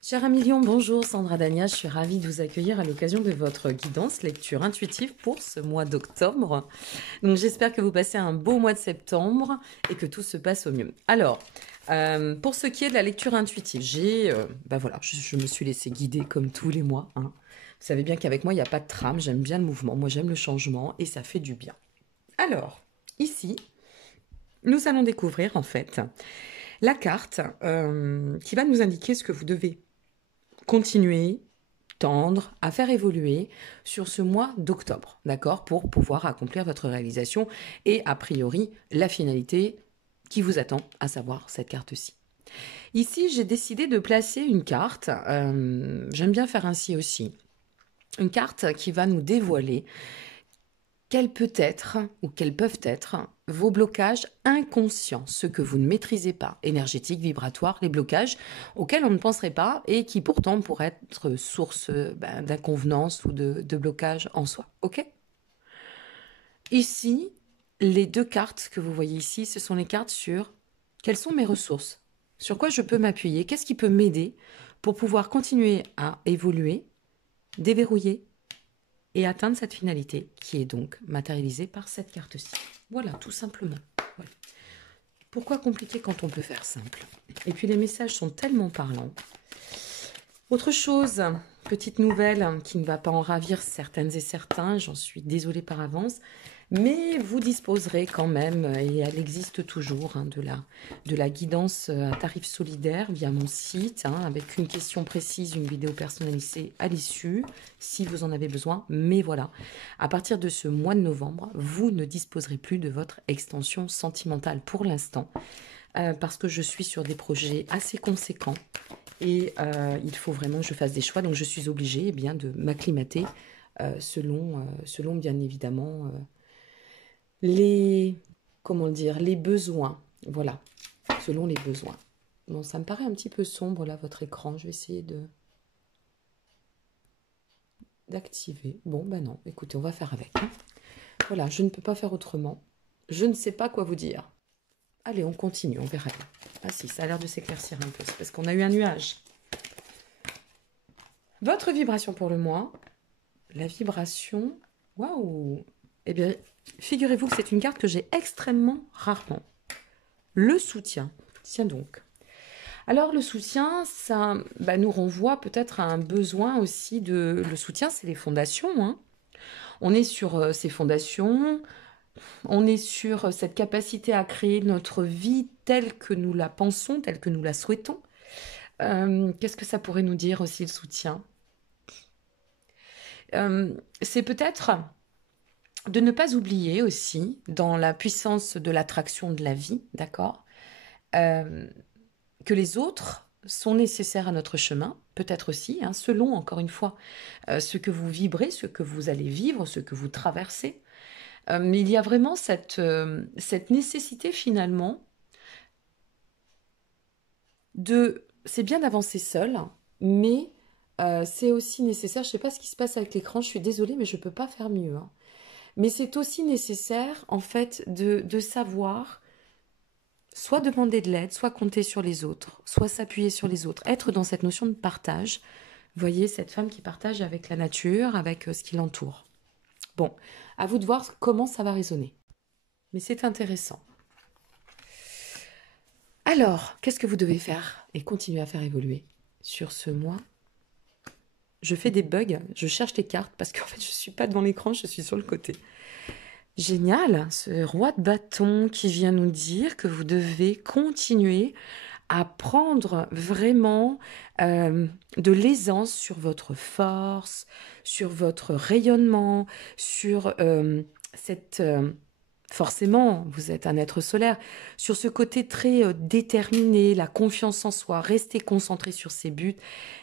Cher ami Lion, bonjour, Sandra Dania, je suis ravie de vous accueillir à l'occasion de votre guidance lecture intuitive pour ce mois d'octobre. Donc j'espère que vous passez un beau mois de septembre et que tout se passe au mieux. Alors, pour ce qui est de la lecture intuitive, je me suis laissée guider comme tous les mois, hein. Vous savez bien qu'avec moi, il n'y a pas de trame, j'aime bien le mouvement, moi j'aime le changement et ça fait du bien. Alors, ici, nous allons découvrir en fait la carte qui va nous indiquer ce que vous devez continuer, tendre à faire évoluer sur ce mois d'octobre, d'accord, pour pouvoir accomplir votre réalisation et a priori la finalité qui vous attend, à savoir cette carte-ci. Ici, j'ai décidé de placer une carte, j'aime bien faire ainsi aussi, une carte qui va nous dévoiler quels peut être ou quels peuvent être vos blocages inconscients, ceux que vous ne maîtrisez pas, énergétiques, vibratoires, les blocages auxquels on ne penserait pas et qui pourtant pourraient être source d'inconvenance ou de blocage en soi. Ok? Ici, les deux cartes que vous voyez ici, ce sont les cartes sur quelles sont mes ressources, sur quoi je peux m'appuyer, qu'est-ce qui peut m'aider pour pouvoir continuer à évoluer, déverrouiller et atteindre cette finalité qui est donc matérialisée par cette carte-ci. Voilà, tout simplement. Voilà. Pourquoi compliquer quand on peut faire simple? Et puis les messages sont tellement parlants. Autre chose, petite nouvelle qui ne va pas en ravir certaines et certains, j'en suis désolée par avance, mais vous disposerez quand même, et elle existe toujours, hein, de la guidance à tarif solidaire via mon site, hein, avec une question précise, une vidéo personnalisée à l'issue, si vous en avez besoin. Mais voilà, à partir de ce mois de novembre, vous ne disposerez plus de votre extension sentimentale pour l'instant, parce que je suis sur des projets assez conséquents et il faut vraiment que je fasse des choix. Donc je suis obligée bien, de m'acclimater selon bien évidemment les, comment dire, les besoins. Voilà, selon les besoins. Bon, ça me paraît un petit peu sombre là, votre écran. Je vais essayer d'activer. Bon, ben non, écoutez, on va faire avec, hein. Voilà, je ne peux pas faire autrement. Je ne sais pas quoi vous dire. Allez, on continue, on verra bien. Ah si, ça a l'air de s'éclaircir un peu, c'est parce qu'on a eu un nuage. Votre vibration pour le mois, la vibration, waouh! Eh bien, figurez-vous que c'est une carte que j'ai extrêmement rarement. Le soutien. Tiens donc. Alors le soutien, ça nous renvoie peut-être à un besoin aussi de... Le soutien, c'est les fondations, hein. On est sur ces fondations, on est sur cette capacité à créer notre vie telle que nous la pensons, telle que nous la souhaitons. Qu'est-ce que ça pourrait nous dire aussi le soutien? C'est peut-être de ne pas oublier aussi, dans la puissance de l'attraction de la vie, d'accord, que les autres sont nécessaires à notre chemin, peut-être aussi, hein, selon, encore une fois, ce que vous vibrez, ce que vous allez vivre, ce que vous traversez. Mais il y a vraiment cette nécessité, finalement, de... C'est bien d'avancer seul, mais c'est aussi nécessaire, je ne sais pas ce qui se passe avec l'écran, je suis désolée, mais je ne peux pas faire mieux, hein. Mais c'est aussi nécessaire, en fait, de savoir soit demander de l'aide, soit compter sur les autres, soit s'appuyer sur les autres, être dans cette notion de partage. Vous voyez, cette femme qui partage avec la nature, avec ce qui l'entoure. Bon, à vous de voir comment ça va résonner. Mais c'est intéressant. Alors, qu'est-ce que vous devez faire et continuer à faire évoluer sur ce mois? Je fais des bugs, je cherche les cartes parce qu'en fait, je ne suis pas devant l'écran, je suis sur le côté. Génial, ce roi de bâton qui vient nous dire que vous devez continuer à prendre vraiment de l'aisance sur votre force, sur votre rayonnement, sur cette... forcément, vous êtes un être solaire, sur ce côté très déterminé, la confiance en soi, rester concentré sur ses buts,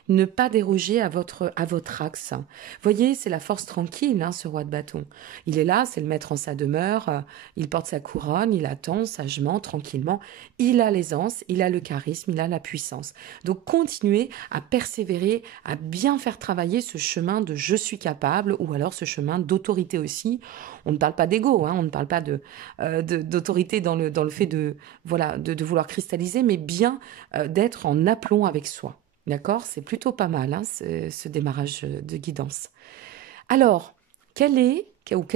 ne pas déroger à votre axe. Voyez, c'est la force tranquille, hein, ce roi de bâton. Il est là, c'est le maître en sa demeure, il porte sa couronne, il attend sagement, tranquillement, il a l'aisance, il a le charisme, il a la puissance. Donc continuez à persévérer, à bien faire travailler ce chemin de je suis capable, ou alors ce chemin d'autorité aussi. On ne parle pas d'ego, hein, on ne parle pas d'autorité dans le fait de, voilà, de vouloir cristalliser, mais bien d'être en aplomb avec soi. D'accord? C'est plutôt pas mal, hein, ce démarrage de guidance. Alors, quels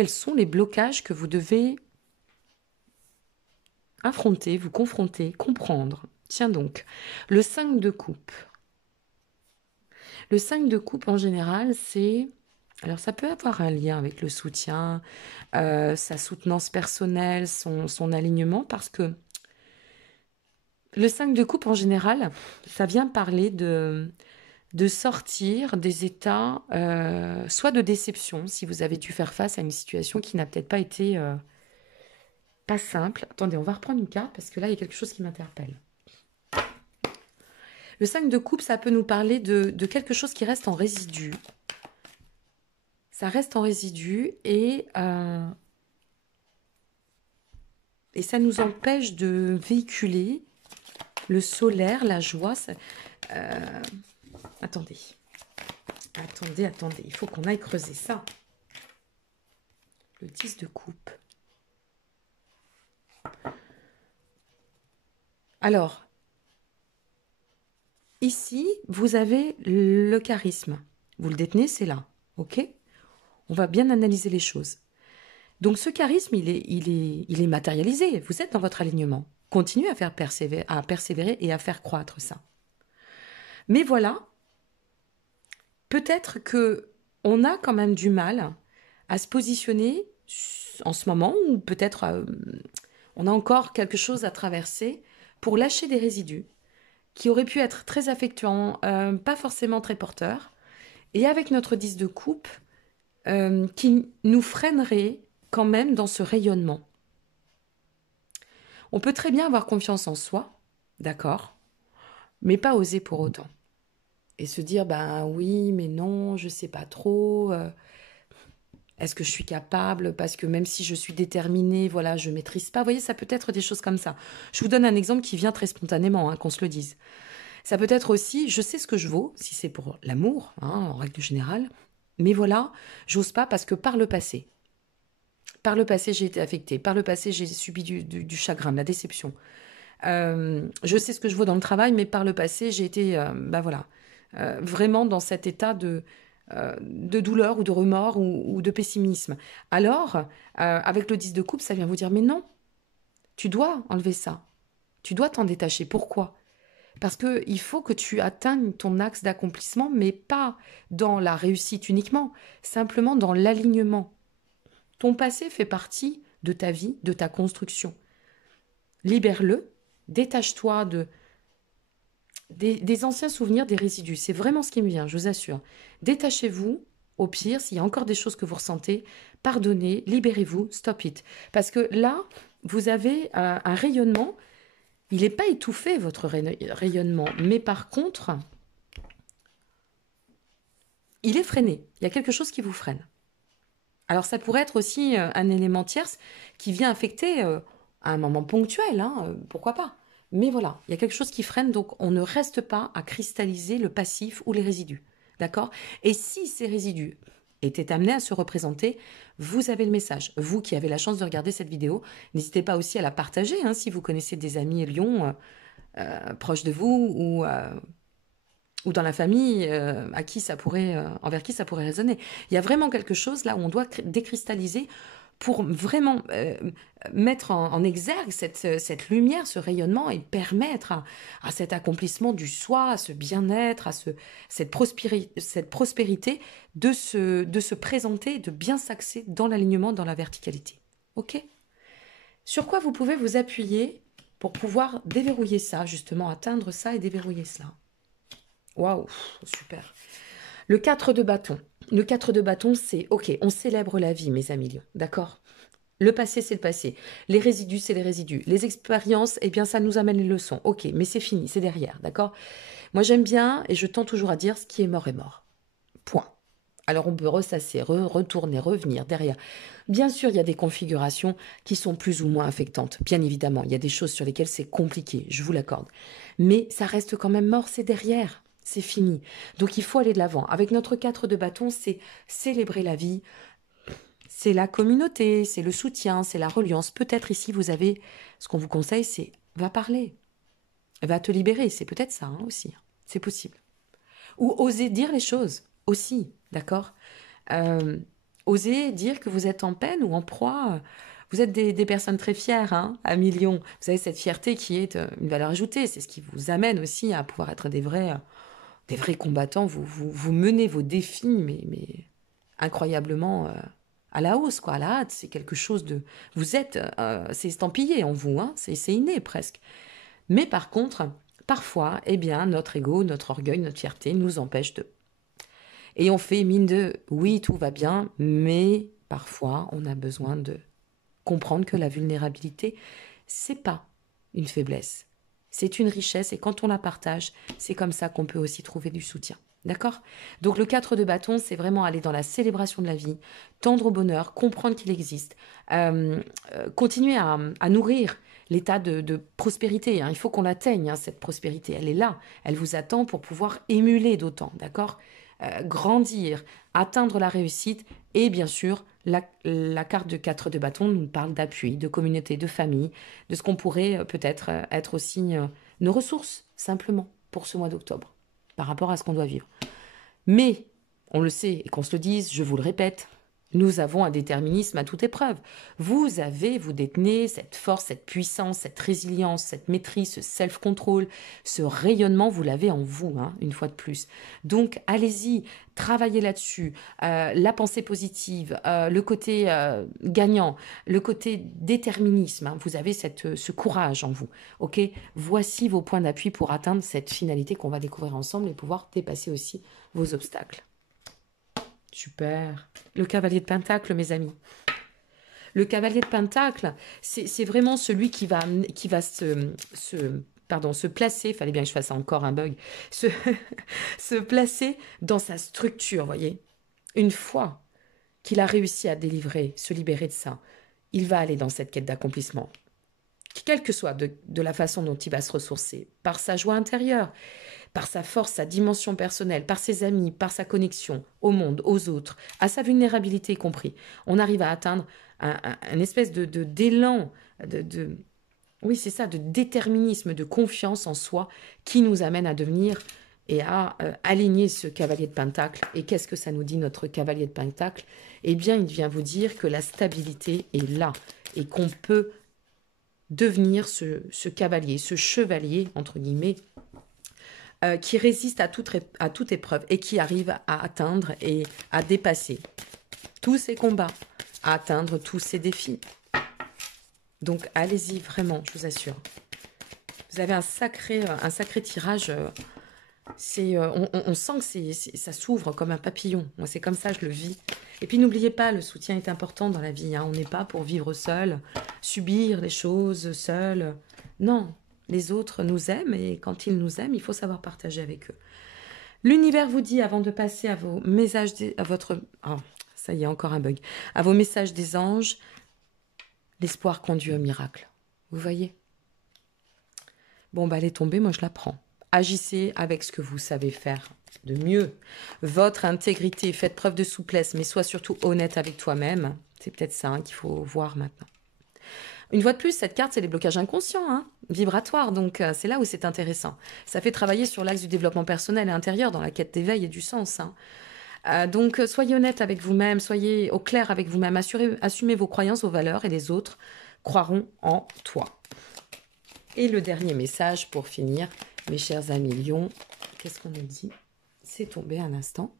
sont les blocages que vous devez affronter, vous confronter, comprendre? Tiens donc, le 5 de coupe. Le 5 de coupe, en général, c'est... Alors, ça peut avoir un lien avec le soutien, sa soutenance personnelle, son alignement, parce que le 5 de coupe, en général, ça vient parler de sortir des états, soit de déception, si vous avez dû faire face à une situation qui n'a peut-être pas été pas simple. Attendez, on va reprendre une carte, parce que là, il y a quelque chose qui m'interpelle. Le 5 de coupe, ça peut nous parler de quelque chose qui reste en résidu. Ça reste en résidu et ça nous empêche de véhiculer le solaire, la joie. Attendez. Attendez. Il faut qu'on aille creuser ça. Le 10 de coupe. Alors, ici, vous avez le charisme. Vous le détenez, c'est là. OK? On va bien analyser les choses. Donc, ce charisme, il est matérialisé. Vous êtes dans votre alignement. Continuez à persévérer et à faire croître ça. Mais voilà, peut-être que on a quand même du mal à se positionner en ce moment, ou peut-être on a encore quelque chose à traverser pour lâcher des résidus qui auraient pu être très affectueux, pas forcément très porteurs, et avec notre 10 de coupe, qui nous freinerait quand même dans ce rayonnement. On peut très bien avoir confiance en soi, d'accord, mais pas oser pour autant. Et se dire, ben oui, mais non, je sais pas trop, est-ce que je suis capable? Parce que même si je suis déterminée, voilà, je maîtrise pas. Vous voyez, ça peut être des choses comme ça. Je vous donne un exemple qui vient très spontanément, hein, qu'on se le dise. Ça peut être aussi, je sais ce que je vaux, si c'est pour l'amour, hein, en règle générale, mais voilà, j'ose pas parce que par le passé, j'ai été affectée, par le passé, j'ai subi du chagrin, de la déception. Je sais ce que je vaux dans le travail, mais par le passé, j'ai été, voilà, vraiment dans cet état de douleur ou de remords ou de pessimisme. Alors, avec le 10 de coupe, ça vient vous dire, mais non, tu dois enlever ça. Tu dois t'en détacher. Pourquoi? Parce qu'il faut que tu atteignes ton axe d'accomplissement, mais pas dans la réussite uniquement, simplement dans l'alignement. Ton passé fait partie de ta vie, de ta construction. Libère-le, détache-toi des anciens souvenirs, des résidus. C'est vraiment ce qui me vient, je vous assure. Détachez-vous, au pire, s'il y a encore des choses que vous ressentez, pardonnez, libérez-vous, stop it. Parce que là, vous avez un rayonnement. Il n'est pas étouffé, votre rayonnement, mais par contre, il est freiné. Il y a quelque chose qui vous freine. Alors, ça pourrait être aussi un élément tierce qui vient affecter à un moment ponctuel, hein, pourquoi pas. Mais voilà, il y a quelque chose qui freine, donc on ne reste pas à cristalliser le passif ou les résidus. D'accord? Et si ces résidus étaient amenés à se représenter, vous avez le message. Vous qui avez la chance de regarder cette vidéo, n'hésitez pas aussi à la partager, hein, si vous connaissez des amis Lyon proches de vous ou dans la famille envers qui ça pourrait résonner. Il y a vraiment quelque chose là où on doit décristalliser pour vraiment mettre en exergue cette lumière, ce rayonnement et permettre à cet accomplissement du soi, à ce bien-être, à cette prospérité de se présenter, de bien s'axer dans l'alignement, dans la verticalité. Ok? Sur quoi vous pouvez vous appuyer pour pouvoir déverrouiller ça, justement, atteindre ça et déverrouiller cela? Waouh, super. Le 4 de bâton. Le 4 de bâton, c'est ok, on célèbre la vie, mes amis lions, d'accord? Le passé, c'est le passé. Les résidus, c'est les résidus. Les expériences, eh bien, ça nous amène les leçons. Ok, mais c'est fini, c'est derrière, d'accord? Moi, j'aime bien, et je tends toujours à dire, ce qui est mort est mort. Point. Alors, on peut ressasser, retourner, revenir derrière. Bien sûr, il y a des configurations qui sont plus ou moins affectantes. Bien évidemment, il y a des choses sur lesquelles c'est compliqué, je vous l'accorde. Mais ça reste quand même mort, c'est derrière. C'est fini. Donc, il faut aller de l'avant. Avec notre 4 de bâton, c'est célébrer la vie. C'est la communauté, c'est le soutien, c'est la reliance. Peut-être ici, vous avez, ce qu'on vous conseille, c'est va parler, va te libérer. C'est peut-être ça aussi. C'est possible. Ou oser dire les choses aussi, d'accord? Euh, Oser dire que vous êtes en peine ou en proie. Vous êtes des personnes très fières, hein, à millions. Vous avez cette fierté qui est une valeur ajoutée. C'est ce qui vous amène aussi à pouvoir être des vrais combattants. Vous menez vos défis, mais incroyablement à la hausse, quoi, à la hâte. C'est quelque chose de... Vous êtes... c'est estampillé en vous, hein, c'est inné presque. Mais par contre, parfois, eh bien, notre ego, notre orgueil, notre fierté nous empêche de... Et on fait mine de, oui, tout va bien, mais parfois, on a besoin de comprendre que la vulnérabilité, c'est pas une faiblesse. C'est une richesse et quand on la partage, c'est comme ça qu'on peut aussi trouver du soutien. D'accord? Donc le 4 de bâton, c'est vraiment aller dans la célébration de la vie, tendre au bonheur, comprendre qu'il existe, continuer à nourrir l'état de prospérité, hein. Il faut qu'on l'atteigne, hein, cette prospérité. Elle est là, elle vous attend pour pouvoir émuler d'autant, d'accord? Grandir, atteindre la réussite et bien sûr, la carte de 4 de bâton nous parle d'appui, de communauté, de famille, de ce qu'on pourrait peut-être être aussi nos ressources, simplement, pour ce mois d'octobre, par rapport à ce qu'on doit vivre. Mais, on le sait, et qu'on se le dise, je vous le répète, nous avons un déterminisme à toute épreuve. Vous détenez cette force, cette puissance, cette résilience, cette maîtrise, ce self-control, ce rayonnement, vous l'avez en vous, hein, une fois de plus. Donc, allez-y, travaillez là-dessus. La pensée positive, le côté gagnant, le côté déterminisme, hein, vous avez ce courage en vous. Ok, voici vos points d'appui pour atteindre cette finalité qu'on va découvrir ensemble et pouvoir dépasser aussi vos obstacles. Super. Le cavalier de Pentacle, mes amis. Le cavalier de Pentacle, c'est vraiment celui qui va se placer, il fallait bien que je fasse encore un bug, se placer dans sa structure, voyez. Une fois qu'il a réussi à délivrer, se libérer de ça, il va aller dans cette quête d'accomplissement. Quelle que soit de la façon dont il va se ressourcer, par sa joie intérieure, par sa force, sa dimension personnelle, par ses amis, par sa connexion au monde, aux autres, à sa vulnérabilité compris. On arrive à atteindre un espèce d'élan, oui c'est ça, de déterminisme, de confiance en soi qui nous amène à devenir et à aligner ce cavalier de Pentacle. Et qu'est-ce que ça nous dit notre cavalier de Pentacle? Eh bien, il vient vous dire que la stabilité est là et qu'on peut devenir ce cavalier, ce chevalier, entre guillemets, qui résiste à toute épreuve et qui arrive à atteindre et à dépasser tous ces combats, à atteindre tous ces défis. Donc allez-y vraiment, je vous assure. Vous avez un sacré tirage. On sent que ça s'ouvre comme un papillon. Moi, c'est comme ça, je le vis. Et puis n'oubliez pas, le soutien est important dans la vie, hein. On n'est pas pour vivre seul, subir les choses seul. Non, les autres nous aiment et quand ils nous aiment, il faut savoir partager avec eux. L'univers vous dit, avant de passer à vos messages, ça y est, encore un bug. À vos messages des anges, l'espoir conduit au miracle. Vous voyez? Bon, bah, elle est tombée, moi je la prends. Agissez avec ce que vous savez faire de mieux. Votre intégrité, faites preuve de souplesse, mais sois surtout honnête avec toi-même. C'est peut-être ça, hein, qu'il faut voir maintenant. Une fois de plus, cette carte, c'est les blocages inconscients, hein, vibratoires, donc c'est là où c'est intéressant. Ça fait travailler sur l'axe du développement personnel et intérieur, dans la quête d'éveil et du sens, hein. Donc, soyez honnête avec vous-même, soyez au clair avec vous-même, assumez vos croyances, vos valeurs, et les autres croiront en toi. Et le dernier message pour finir, mes chers amis Lions, qu'est-ce qu'on nous dit? C'est tombé un instant.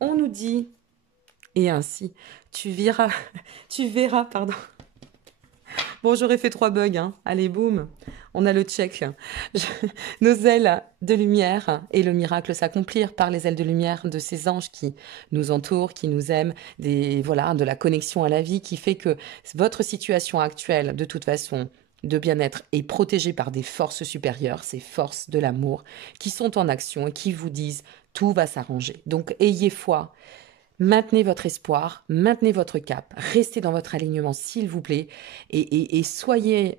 On nous dit, et ainsi, tu verras, pardon. Bon, j'aurais fait 3 bugs, hein. Allez, boum, on a le check. Nos ailes de lumière et le miracle s'accomplir par les ailes de lumière de ces anges qui nous entourent, qui nous aiment, de la connexion à la vie qui fait que votre situation actuelle, de toute façon, de bien-être est protégée par des forces supérieures, ces forces de l'amour, qui sont en action et qui vous disent tout va s'arranger. Donc, ayez foi. Maintenez votre espoir, maintenez votre cap, restez dans votre alignement s'il vous plaît et soyez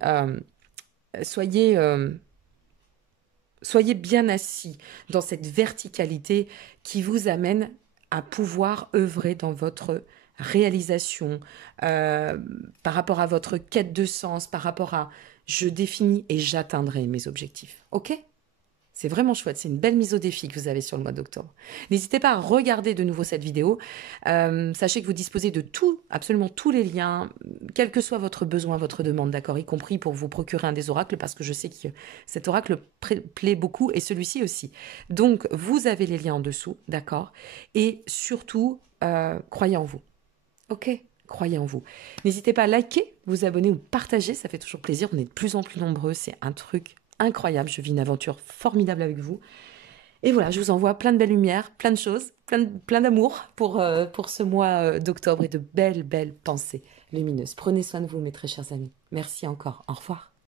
bien assis dans cette verticalité qui vous amène à pouvoir œuvrer dans votre réalisation, par rapport à votre quête de sens, par rapport à je définis et j'atteindrai mes objectifs. Ok ? C'est vraiment chouette, c'est une belle mise au défi que vous avez sur le mois d'octobre. N'hésitez pas à regarder de nouveau cette vidéo. Sachez que vous disposez de tout, absolument tous les liens, quel que soit votre besoin, votre demande, d'accord, y compris pour vous procurer un des oracles, parce que je sais que cet oracle plaît beaucoup, et celui-ci aussi. Donc, vous avez les liens en dessous, d'accord, et surtout, croyez en vous. Ok, croyez en vous. N'hésitez pas à liker, vous abonner ou partager, ça fait toujours plaisir. On est de plus en plus nombreux, c'est un truc incroyable. Je vis une aventure formidable avec vous. Et voilà, je vous envoie plein de belles lumières, plein de choses, plein d'amour pour ce mois d'octobre et de belles, belles pensées lumineuses. Prenez soin de vous, mes très chers amis. Merci encore. Au revoir.